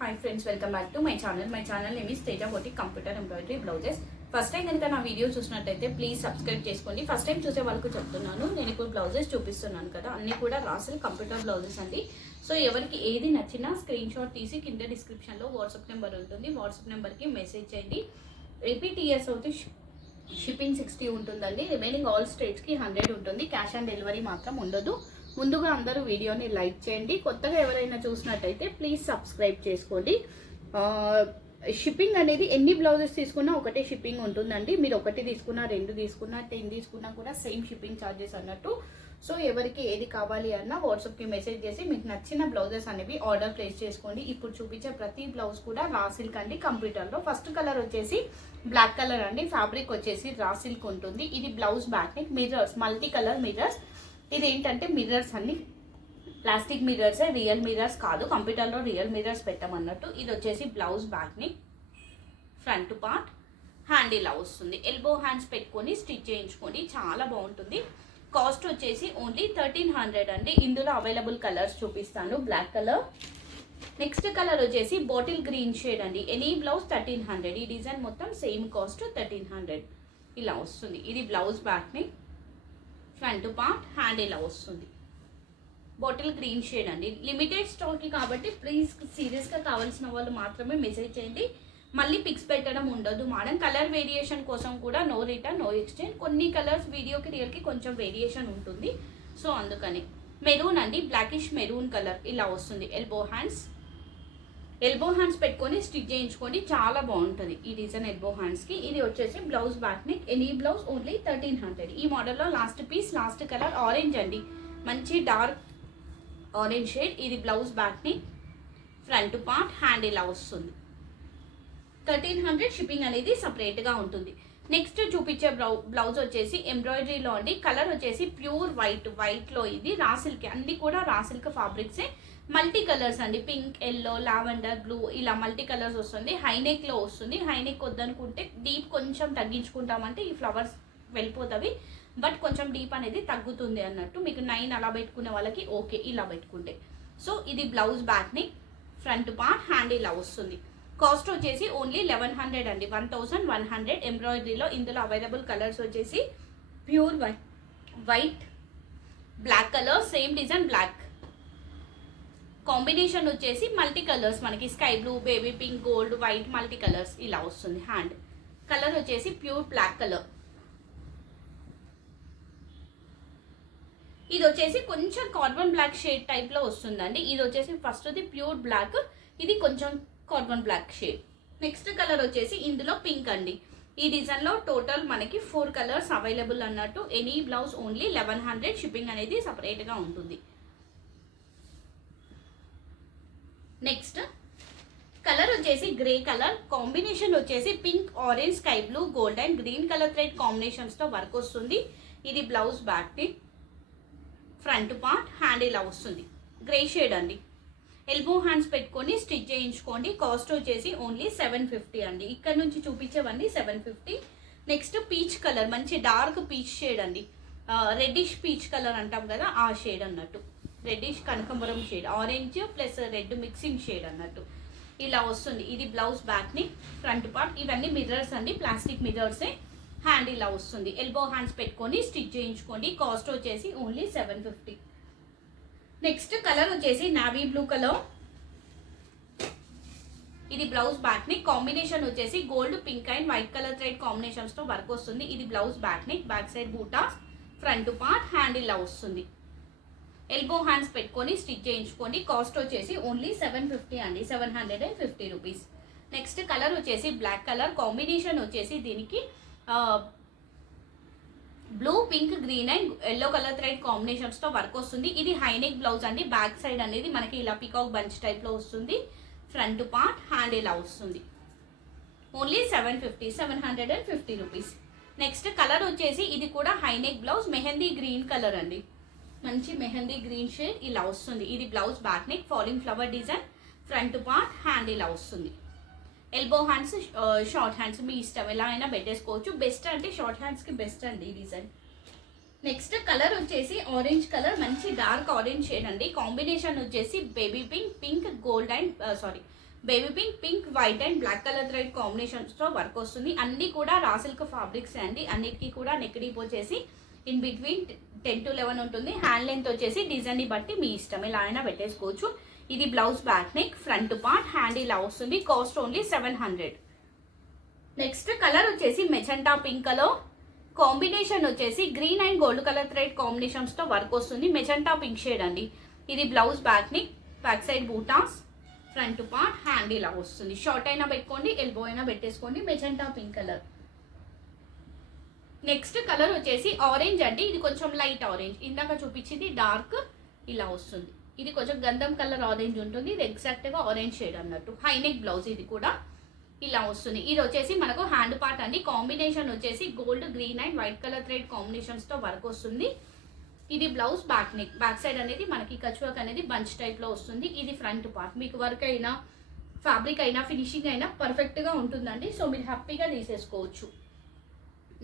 Hi friends, welcome back to my channel. My channel name is Teja Boutique Computer Embroidery Blouses. First time కనుక నా video చూసినట్టయితే please subscribe చేసుకోండి. First time చూసే వాళ్ళకు చెప్తున్నాను, నేను ఇప్పుడు బ్లౌజెస్ చూపిస్తున్నాను కదా, అన్నీ కూడా రాసిల్ కంప్యూటర్ బ్లౌజెస్ అండి. సో ఎవరికి ఏది నచ్చినా స్క్రీన్ షాట్ తీసి కింద డిస్క్రిప్షన్లో వాట్సాప్ నెంబర్ ఉంటుంది, వాట్సాప్ నెంబర్కి మెసేజ్ చేయండి. ఏపీటీఎస్ అయితే షిప్పింగ్ 60 ఉంటుందండి. రిమైనింగ్ ఆల్ స్టేట్స్కి 100 ఉంటుంది. క్యాష్ ఆన్ డెలివరీ మాత్రం ఉండదు. ముందుగా అందరూ వీడియోని లైక్ చేయండి. కొత్తగా ఎవరైనా చూసినట్టయితే ప్లీజ్ సబ్స్క్రైబ్ చేసుకోండి. షిప్పింగ్ అనేది ఎన్ని బ్లౌజెస్ తీసుకున్నా ఒకటే షిప్పింగ్ ఉంటుందండి. మీరు ఒకటి తీసుకున్నా, 2 తీసుకున్నా, 10 తీసుకున్నా కూడా సేమ్ షిప్పింగ్ ఛార్జెస్ అన్నట్టు. సో ఎవరికి ఏది కావాలి అన్నా వాట్సాప్కి మెసేజ్ చేసి మీకు నచ్చిన బ్లౌజెస్ అనేవి ఆర్డర్ ప్లేస్ చేసుకోండి. ఇప్పుడు చూపించే ప్రతి బ్లౌజ్ కూడా రా సిల్క్ అండి కంప్యూటర్లో. ఫస్ట్ కలర్ వచ్చేసి బ్లాక్ కలర్ అండి. ఫ్యాబ్రిక్ వచ్చేసి రా సిల్క్ ఉంటుంది. ఇది blouse back neck, mirrors, multi colour mirrors. ఇది ఏంటంటే మిర్రర్స్ అన్ని ప్లాస్టిక్ మిర్రర్సే, రియల్ మిర్రర్స్ కాదు. కంప్యూటర్లో రియల్ మిర్రర్స్ పెట్టమన్నట్టు. ఇది వచ్చేసి blouse back neck, front part hand ఇలా వస్తుంది. ఎల్బో హ్యాండ్స్ పెట్టుకొని స్టిచ్ చేయించుకోండి, చాలా బాగుంటుంది. కాస్ట్ వచ్చేసి ఓన్లీ 1300 అండి. ఇందులో అవైలబుల్ కలర్స్ చూపిస్తాను. బ్లాక్ కలర్, నెక్స్ట్ కలర్ వచ్చేసి బాటిల్ గ్రీన్ షేడ్ అండి. Any blouse 1300. ఈ డిజైన్ మొత్తం సేమ్ కాస్ట్ 1300 ఇలా వస్తుంది. ఇది blouse back neck, front part hand ఇలా వస్తుంది. బాటిల్ గ్రీన్ షేడ్ అండి. లిమిటెడ్ స్టాక్ కాబట్టి ప్లీజ్ సీరియస్గా కావాల్సిన వాళ్ళు మాత్రమే మెసేజ్ చేయండి. మళ్ళీ పిక్స్ పెట్టడం ఉండదు మేడం. కలర్ వేరియేషన్ కోసం కూడా నో రిటర్న్, నో ఎక్స్చేంజ్. కొన్ని కలర్స్ వీడియోకి రియల్కి కొంచెం వేరియేషన్ ఉంటుంది. సో అందుకని మెరూన్ అండి, బ్లాకిష్ మెరూన్ కలర్ ఇలా వస్తుంది. ఎల్బో హ్యాండ్స్ పెట్టుకొని స్టిచ్ చేయించుకోండి, చాలా బాగుంటుంది ఈ డిజైన్ ఎల్బో హ్యాండ్స్కి. ఇది వచ్చేసి blouse back neck, any blouse only 1300. ఈ మోడల్లో last piece, last colour orange అండి, మంచి డార్క్ ఆరెంజ్ షేడ్. ఇది blouse back neck, front part hand ఇలా వస్తుంది. 1300 షిప్పింగ్ అనేది సపరేట్గా ఉంటుంది. నెక్స్ట్ చూపించే బ్లౌజ్ వచ్చేసి ఎంబ్రాయిడరీలో అండి. కలర్ వచ్చేసి ప్యూర్ వైట్లో ఇది రాసిల్క్, అన్ని కూడా రాసిల్క్ ఫ్యాబ్రిక్సే. మల్టీ కలర్స్ అండి, పింక్, ఎల్లో, లావెండర్, బ్లూ ఇలా మల్టీ కలర్స్ వస్తుంది. హైనెక్లో వస్తుంది. హైనెక్ వద్దనుకుంటే డీప్ కొంచెం తగ్గించుకుంటామంటే ఈ ఫ్లవర్స్ వెళ్ళిపోతాయి, బట్ కొంచెం డీప్ అనేది తగ్గుతుంది అన్నట్టు. మీకు 9 అలా పెట్టుకునే వాళ్ళకి ఓకే ఇలా పెట్టుకుంటే. సో ఇది blouse back neck, front part hand ఇలా వస్తుంది. కాస్ట్ వచ్చేసి ఓన్లీ 1100 అండి, 1100 ఎంబ్రాయిడరీలో. ఇందులో అవైలబుల్ కలర్స్ వచ్చేసి pure white, black colour, same design black. Combination వచ్చేసి మల్టీ కలర్స్, మనకి sky blue, baby pink, gold, white multi colours ఇలా వస్తుంది. హ్యాండ్ కలర్ వచ్చేసి ప్యూర్ బ్లాక్ కలర్. ఇది వచ్చేసి కొంచెం కార్బన్ బ్లాక్ షేడ్ టైప్లో వస్తుందండి. ఇది వచ్చేసి ఫస్ట్ది ప్యూర్ బ్లాక్, ఇది కొంచెం carbon black shade. Next colour వచ్చేసి ఇందులో పింక్ అండి. ఈ డిజైన్లో టోటల్ మనకి 4 కలర్స్ అవైలబుల్ అన్నట్టు. Any blouse only 1100. షిప్పింగ్ అనేది సపరేట్గా ఉంటుంది. నెక్స్ట్ కలర్ వచ్చేసి గ్రే కలర్. కాంబినేషన్ వచ్చేసి pink, orange, sky blue, gold and green colour thread కాంబినేషన్స్తో వర్క్ వస్తుంది. ఇది blouse back neck, front part hand ఇలా వస్తుంది. గ్రే షేడ్ అండి. ఎల్బో హ్యాండ్స్ పెట్టుకొని స్టిచ్ చేయించుకోండి. కాస్ట్ వచ్చేసి ఓన్లీ 750 అండి. ఇక్కడ నుంచి చూపించేవన్నీ 750. నెక్స్ట్ పీచ్ కలర్, మంచి డార్క్ పీచ్ షేడ్ అండి. రెడ్డిష్ పీచ్ కలర్ అంటాం కదా, ఆ షేడ్ అన్నట్టు. రెడ్డిష్ కనకంబరం shade, orange plus red mixing shade అన్నట్టు ఇలా వస్తుంది. ఇది బ్లౌజ్ బ్యాక్ ని, ఫ్రంట్ పార్ట్. ఇవన్నీ మిర్రర్స్ అండి, ప్లాస్టిక్ మిర్రర్సే. హ్యాండ్ ఇలా వస్తుంది. ఎల్బో హ్యాండ్స్ పెట్టుకొని స్టిచ్ చేయించుకోండి. కాస్ట్ వచ్చేసి ఓన్లీ 750. నెక్స్ట్ కలర్ వచ్చేసి నావీ బ్లూ కలర్. ఇది బ్లౌజ్ బ్యాక్ నెక్. కాంబినేషన్ వచ్చేసి gold, pink and white colour thread combinations తో వర్క్ వస్తుంది. ఇది blouse back neck, back side బూటాస్, ఫ్రంట్ పార్ట్ హ్యాండ్ ఇలా వస్తుంది. ఎల్బో హ్యాండ్స్ పెట్టుకొని స్టిచ్ చేయించుకోండి. కాస్ట్ వచ్చేసి ఓన్లీ 750 అండి, 750 రూపీస్. నెక్స్ట్ కలర్ వచ్చేసి బ్లాక్ కలర్. కాంబినేషన్ వచ్చేసి దీనికి blue, pink, green and yellow colour thread combinations తో వర్క్ వస్తుంది. ఇది హైనెక్ బ్లౌజ్ అండి. బ్యాక్ సైడ్ అనేది మనకి ఇలా పికాక్ బంచ్ టైప్ లో వస్తుంది. ఫ్రంట్ పార్ట్ హ్యాండ్ ఇలా వస్తుంది. Only 750 rupees. నెక్స్ట్ కలర్ వచ్చేసి ఇది కూడా high neck blouse, mehndi green colour అండి. మంచి మెహందీ గ్రీన్ షేడ్ ఇలా వస్తుంది. ఇది blouse back neck, falling flower design, front part hand ఇలా వస్తుంది. ఎల్బో హ్యాండ్స్, షార్ట్ హ్యాండ్స్ మీ ఇష్టం, ఎలా అయినా పెట్టేసుకోవచ్చు. బెస్ట్ అంటే షార్ట్ హ్యాండ్స్కి బెస్ట్ అండి ఈ డిజైన్. నెక్స్ట్ కలర్ వచ్చేసి ఆరెంజ్ కలర్, మంచి డార్క్ ఆరెంజ్ షేడ్ అండి. కాంబినేషన్ వచ్చేసి baby pink, pink, gold and baby pink, pink, white and black colour thread కాంబినేషన్స్తో వర్క్ వస్తుంది. అన్ని కూడా రా సిల్క్ ఫ్యాబ్రిక్స్ అండి. అన్నిటికీ కూడా నెక్ డీప్ వచ్చేసి ఇన్ బిట్వీన్ 10 to 11 ఉంటుంది. హ్యాండ్ లెంత్ వచ్చేసి డిజైన్ని బట్టి మీ ఇష్టం, ఇలా అయినా పెట్టేసుకోవచ్చు. ఇది blouse back neck, front part, hand ఇలా వస్తుంది. Cost only 700. నెక్స్ట్ కలర్ వచ్చేసి మెజెంటా పింక్ కలర్, కాంబినేషన్ వచ్చేసి green and gold colour thread కాంబినేషన్స్తో వర్క్ వస్తుంది. మెజెంటా పింక్ షేడ్ అండి. ఇది blouse back neck, back side బూటాస్, ఫ్రంట్ పార్ట్, హ్యాండ్ ఇలా వస్తుంది. షార్ట్ అయినా పెట్టుకోండి, ఎల్బో అయినా పెట్టేసుకోండి. Magenta pink colour. Next colour వచ్చేసి ఆరెంజ్ అండి. ఇది కొంచెం లైట్ ఆరెంజ్, ఇందాక చూపించింది డార్క్ ఇలా వస్తుంది. ఇది కొంచెం గంధం కలర్ ఆరెంజ్ ఉంటుంది. ఇది ఎగ్జాక్ట్గా ఆరెంజ్ షేడ్ అన్నట్టు. హై నెక్ బ్లౌజ్ ఇది కూడా ఇలా వస్తుంది. ఇది వచ్చేసి మనకు హ్యాండ్ పార్ట్ అండి. కాంబినేషన్ వచ్చేసి gold, green and white colour thread కాంబినేషన్స్తో వర్క్ వస్తుంది. ఇది blouse back neck, back side అనేది మనకి కచ్ వర్క్ అనేది బంచ్ టైప్లో వస్తుంది. ఇది ఫ్రంట్ పార్ట్. మీకు వర్క్ అయినా ఫ్యాబ్రిక్ అయినా ఫినిషింగ్ అయినా పర్ఫెక్ట్గా ఉంటుందండి. సో మీరు హ్యాపీగా తీసేసుకోవచ్చు.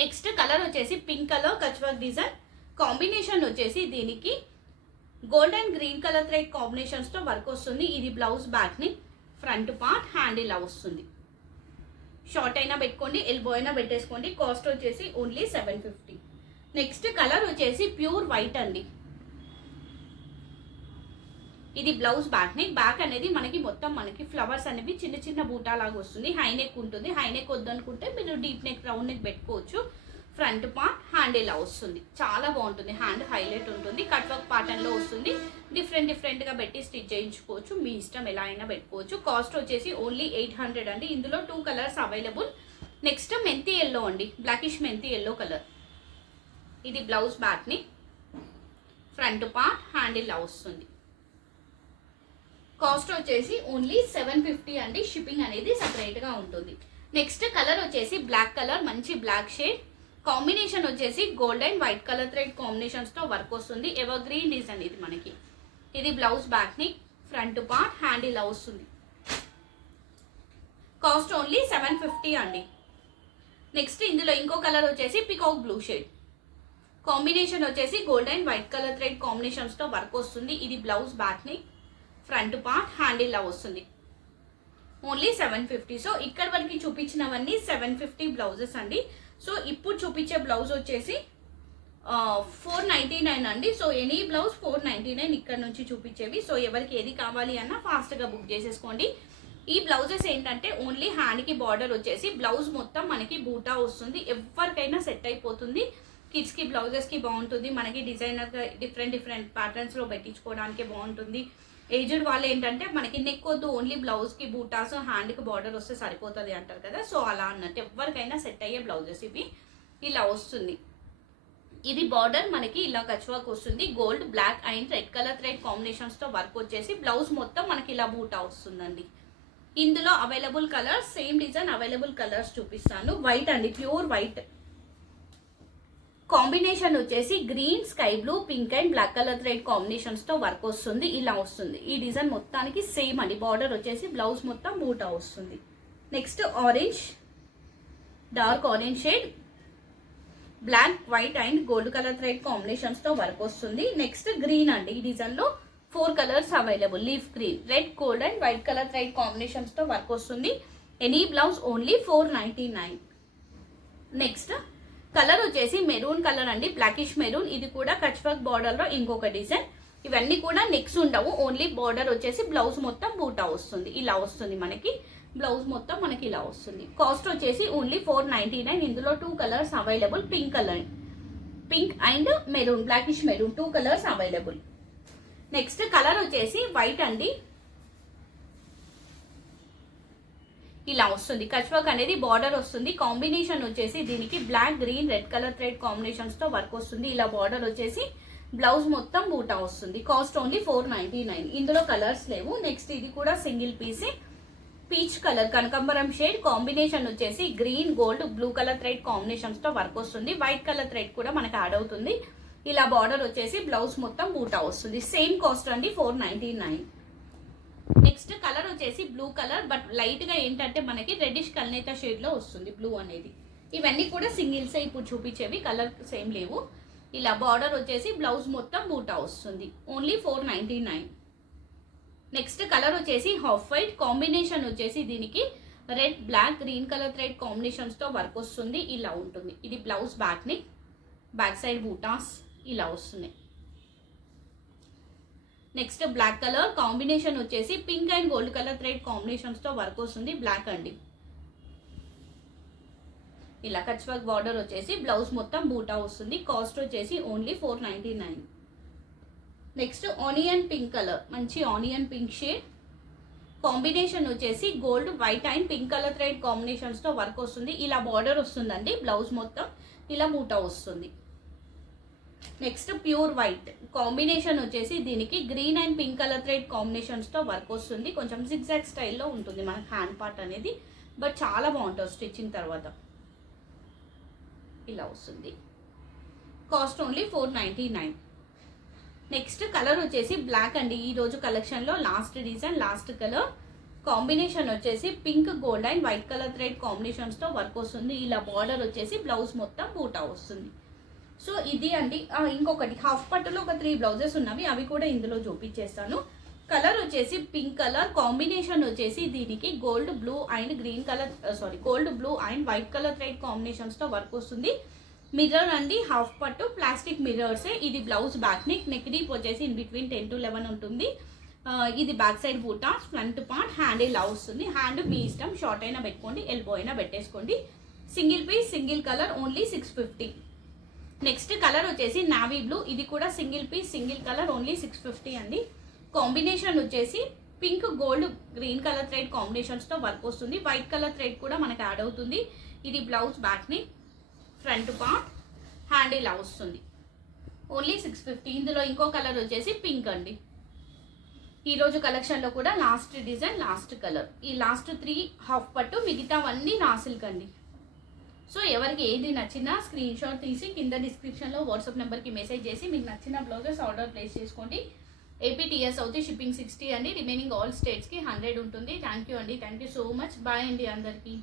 నెక్స్ట్ కలర్ వచ్చేసి pink colour Kutch work design, combination వచ్చేసి దీనికి gold and green colour thread కాంబినేషన్స్తో వర్క్ వస్తుంది. ఇది blouse back neck, front part, hand ఇలా వస్తుంది. షార్ట్ అయినా పెట్టుకోండి, ఎల్బో అయినా పెట్టేసుకోండి. కాస్ట్ వచ్చేసి ఓన్లీ 750. నెక్స్ట్ కలర్ వచ్చేసి ప్యూర్ వైట్ అండి. ఇది బ్లౌజ్ బ్యాక్ నెక్, బ్యాక్ అనేది మనకి మొత్తం మనకి ఫ్లవర్స్ అనేవి చిన్న చిన్న బూటా లాగా వస్తుంది. హై నెక్ ఉంటుంది. హై నెక్ వద్దనుకుంటే మీరు డీప్ నెక్, రౌండ్ నెక్ పెట్టుకోవచ్చు. ఫ్రంట్ పార్ట్, హ్యాండ్ ఇలా వస్తుంది. చాలా బాగుంటుంది. హ్యాండ్ హైలైట్ ఉంటుంది. కట్ వర్క్ ప్యాటర్న్లో వస్తుంది. డిఫరెంట్గా పెట్టి స్టిచ్ చేయించుకోవచ్చు. మీ ఇష్టం, ఎలా అయినా పెట్టుకోవచ్చు. కాస్ట్ వచ్చేసి ఓన్లీ 800 అండి. ఇందులో 2 కలర్స్ అవైలబుల్. నెక్స్ట్ మెంతి ఎల్లో అండి, బ్లాకిష్ మెంతి ఎల్లో కలర్. ఇది బ్లౌజ్ బ్యాక్ ని, ఫ్రంట్ పార్ట్, హ్యాండ్ ఇలా వస్తుంది. కాస్ట్ వచ్చేసి ఓన్లీ 750 అండి. షిప్పింగ్ అనేది సపరేట్గా ఉంటుంది. నెక్స్ట్ కలర్ వచ్చేసి బ్లాక్ కలర్, మంచి బ్లాక్ షేడ్. కాంబినేషన్ వచ్చేసి gold and white colour thread కాంబినేషన్స్తో వర్క్ వస్తుంది. ఎవర్ గ్రీన్ డిజైన్ ఇది మనకి. ఇది బ్లౌజ్ బ్యాక్ ని, ఫ్రంట్ పార్ట్, హ్యాండ్ ఇలా వస్తుంది. కాస్ట్ ఓన్లీ 750 అండి. నెక్స్ట్ ఇందులో ఇంకో కలర్ వచ్చేసి పికాక్ బ్లూ షేడ్. కాంబినేషన్ వచ్చేసి gold and white colour thread కాంబినేషన్స్తో వర్క్ వస్తుంది. ఇది బ్లౌజ్ బ్యాక్ ని, ఫ్రంట్ పార్ట్, హ్యాండ్ ఇలా వస్తుంది. ఓన్లీ 750. సో ఇక్కడ వరకు చూపించినవన్నీ 750 బ్లౌజెస్ అండి. సో ఇప్పుడు చూపించే బ్లౌజ్ వచ్చేసి 499 అండి. సో ఎనీ బ్లౌజ్ 499 ఇక్కడ నుంచి చూపించేవి. సో ఎవరికి ఏది కావాలి అన్నా ఫాస్ట్గా బుక్ చేసేసుకోండి. ఈ బ్లౌజెస్ ఏంటంటే ఓన్లీ హ్యాండ్కి బార్డర్ వచ్చేసి బ్లౌజ్ మొత్తం మనకి బూటా వస్తుంది. ఎవరికైనా సెట్ అయిపోతుంది. కిడ్స్కి బ్లౌజెస్కి బాగుంటుంది. మనకి డిజైనర్గా డిఫరెంట్ ప్యాటర్న్స్లో పెట్టించుకోవడానికి బాగుంటుంది. ఏజ్డ్ వాళ్ళు ఏంటంటే మనకి నెక్ వద్దు, ఓన్లీ బ్లౌజ్కి బూటాస్, హ్యాండ్కి బార్డర్ వస్తే సరిపోతుంది అంటారు కదా. సో అలా అన్నట్టు ఎవరికైనా సెట్ అయ్యే బ్లౌజెస్ ఇవి. ఇలా వస్తుంది. ఇది బార్డర్ మనకి ఇలా కచ్ వర్క్ వస్తుంది. Gold, black and red colour thread కాంబినేషన్స్తో వర్క్ వచ్చేసి బ్లౌజ్ మొత్తం మనకి ఇలా బూటా వస్తుందండి. ఇందులో available colours, same design available colours చూపిస్తాను. వైట్ అండి, ప్యూర్ వైట్. కాంబినేషన్ వచ్చేసి green, sky blue, pink and black colour thread కాంబినేషన్స్తో వర్క్ వస్తుంది. ఇలా వస్తుంది. ఈ డిజైన్ మొత్తానికి సేమ్ అండి. బార్డర్ వచ్చేసి బ్లౌజ్ మొత్తం బూటా వస్తుంది. Next orange, dark orange shade, black, white and gold colour thread కాంబినేషన్స్తో వర్క్ వస్తుంది. నెక్స్ట్ గ్రీన్ అండి. ఈ డిజైన్లో 4 colours available. Leaf green, red, gold and white colour thread కాంబినేషన్స్తో వర్క్ వస్తుంది. Any blouse only 499. Next colour వచ్చేసి మెరూన్ కలర్ అండి, blackish maroon. ఇది కూడా కచ్ వర్క్ బార్డర్లో ఇంకొక డిజైన్. ఇవన్నీ కూడా నెక్స్ ఉండవు. ఓన్లీ బార్డర్ వచ్చేసి బ్లౌజ్ మొత్తం బూటా వస్తుంది. ఇలా వస్తుంది మనకి. బ్లౌజ్ మొత్తం మనకి ఇలా వస్తుంది. కాస్ట్ వచ్చేసి ఓన్లీ 499. ఇందులో 2 colours available. Pink colour, pink and maroon, blackish maroon, 2 colours available. Next colour వచ్చేసి వైట్ అండి. ఇలా వస్తుంది. కచ్ వర్క్ అనేది బార్డర్ వస్తుంది. కాంబినేషన్ వచ్చేసి దీనికి black, green, red colour thread కాంబినేషన్స్తో వర్క్ వస్తుంది. ఇలా బార్డర్ వచ్చేసి బ్లౌజ్ మొత్తం బూటా వస్తుంది. Cost only 499. ఇందులో కలర్స్ లేవు. నెక్స్ట్ ఇది కూడా సింగిల్ పీసే. పీచ్ కలర్, కనకాంబరం షేడ్. కాంబినేషన్ వచ్చేసి green, gold, blue colour thread కాంబినేషన్స్తో వర్క్ వస్తుంది. వైట్ కలర్ థ్రెడ్ కూడా మనకు యాడ్ అవుతుంది. ఇలా బార్డర్ వచ్చేసి బ్లౌజ్ మొత్తం బూటా వస్తుంది. సేమ్ కాస్ట్ అండి, 499. నెక్స్ట్ కలర్ వచ్చేసి బ్లూ కలర్, బట్ లైట్ గా ఏంటంటే మనకి రెడ్డిష్ కల్నేత షేడ్ లో వస్తుంది బ్లూ అనేది. ఇవన్నీ కూడా సింగిల్స్ ఇప్పుడు చూపించేవి, కలర్ సేమ్ లేవు. ఇలా బార్డర్ వచ్చేసి బ్లౌజ్ మొత్తం బూటా వస్తుంది. ఓన్లీ 499. నెక్స్ట్ కలర్ వచ్చేసి హాఫ్ వైట్, కాంబినేషన్ వచ్చేసి దీనికి red, black, green colour thread కాంబినేషన్స్తో వర్క్ వస్తుంది. ఇలా ఉంటుంది. ఇది బ్లౌజ్ బ్యాక్ని, బ్యాక్ సైడ్ బూటాస్ ఇలా వస్తుంది. నెక్స్ట్ బ్లాక్ కలర్ కాంబినేషన్ వచ్చేసి pink and gold colour thread కాంబినేషన్స్తో వర్క్ వస్తుంది. బ్లాక్ అండి. ఇలా కచ్ వర్క్ బార్డర్ వచ్చేసి బ్లౌజ్ మొత్తం బూటా వస్తుంది. కాస్ట్ వచ్చేసి only 499. Next onion pink colour, మంచి ఆనియన్ పింక్ షేడ్, కాంబినేషన్ వచ్చేసి gold, white and pink colour thread కాంబినేషన్స్తో వర్క్ వస్తుంది. ఇలా బార్డర్ వస్తుందండి. బ్లౌజ్ మొత్తం ఇలా బూటా వస్తుంది. నెక్స్ట్ ప్యూర్ వైట్ కాంబినేషన్ వచ్చేసి దీనికి green and pink colour thread కాంబినేషన్స్తో వర్క్ వస్తుంది. కొంచెం సిగ్జాగ్ స్టైల్లో ఉంటుంది మనకి హ్యాండ్ పార్ట్ అనేది, బట్ చాలా బాగుంటుంది స్టిచ్చింగ్ తర్వాత. ఇలా వస్తుంది. Cost only 499. నెక్స్ట్ కలర్ వచ్చేసి బ్లాక్ అండి. ఈ రోజు కలెక్షన్లో last design, last colour combination వచ్చేసి pink, gold and white colour thread కాంబినేషన్స్తో వర్క్ వస్తుంది. ఇలా బార్డర్ వచ్చేసి బ్లౌజ్ మొత్తం బూటా వస్తుంది. సో ఇది అండి. ఇంకొకటి హాఫ్ పట్టులో ఒక 3 బ్లౌజెస్ ఉన్నవి, అవి కూడా ఇందులో చూపించేస్తాను. కలర్ వచ్చేసి పింక్ కలర్, కాంబినేషన్ వచ్చేసి దీనికి gold blue and green colour gold blue and white colour thread కాంబినేషన్స్తో వర్క్ వస్తుంది. మిర్రర్ అండి, హాఫ్ పట్టు ప్లాస్టిక్ మిర్రర్సే. ఇది బ్లౌజ్ బ్యాక్ నెక్ డీప్ వచ్చేసి ఇన్ బిట్వీన్ 10 to 11 ఉంటుంది. ఇది back side buta, front part hand ఇలా వస్తుంది. హ్యాండ్ మీ ఇష్టం, షార్ట్ అయినా పెట్టుకోండి, ఎల్బో అయినా పెట్టేసుకోండి. Single piece, single colour, only 650. Next colour వచ్చేసి నావీ బ్లూ. ఇది కూడా single piece, single colour, only 650 అండి. కాంబినేషన్ వచ్చేసి pink, gold, green colour thread కాంబినేషన్స్తో వర్క్ వస్తుంది. వైట్ కలర్ థ్రెడ్ కూడా మనకు యాడ్ అవుతుంది. ఇది బ్లౌజ్ బ్యాక్ని, ఫ్రంట్ పార్ట్ హ్యాండ్ ఇలా వస్తుంది. ఓన్లీ 650. ఇందులో ఇంకో కలర్ వచ్చేసి పింక్ అండి. ఈరోజు కలెక్షన్లో కూడా లాస్ట్ డిజైన్, లాస్ట్ కలర్. ఈ లాస్ట్ 3 హాఫ్ పట్టు, మిగతావన్నీ నా సిల్క్ అండి. సో ఎవరికి ఏది నచ్చినా స్క్రీన్ షాట్ తీసి కింద డిస్క్రిప్షన్లో వాట్సాప్ నెంబర్కి మెసేజ్ చేసి మీకు నచ్చిన బ్లౌజెస్ ఆర్డర్ ప్లేస్ చేసుకోండి. ఏపీటీఎస్ అవుతే షిప్పింగ్ 60 అండి. రిమైనింగ్ ఆల్ స్టేట్స్కి 100 ఉంటుంది. థ్యాంక్ యూ అండి. Thank you so much. Bye అండి అందరికీ.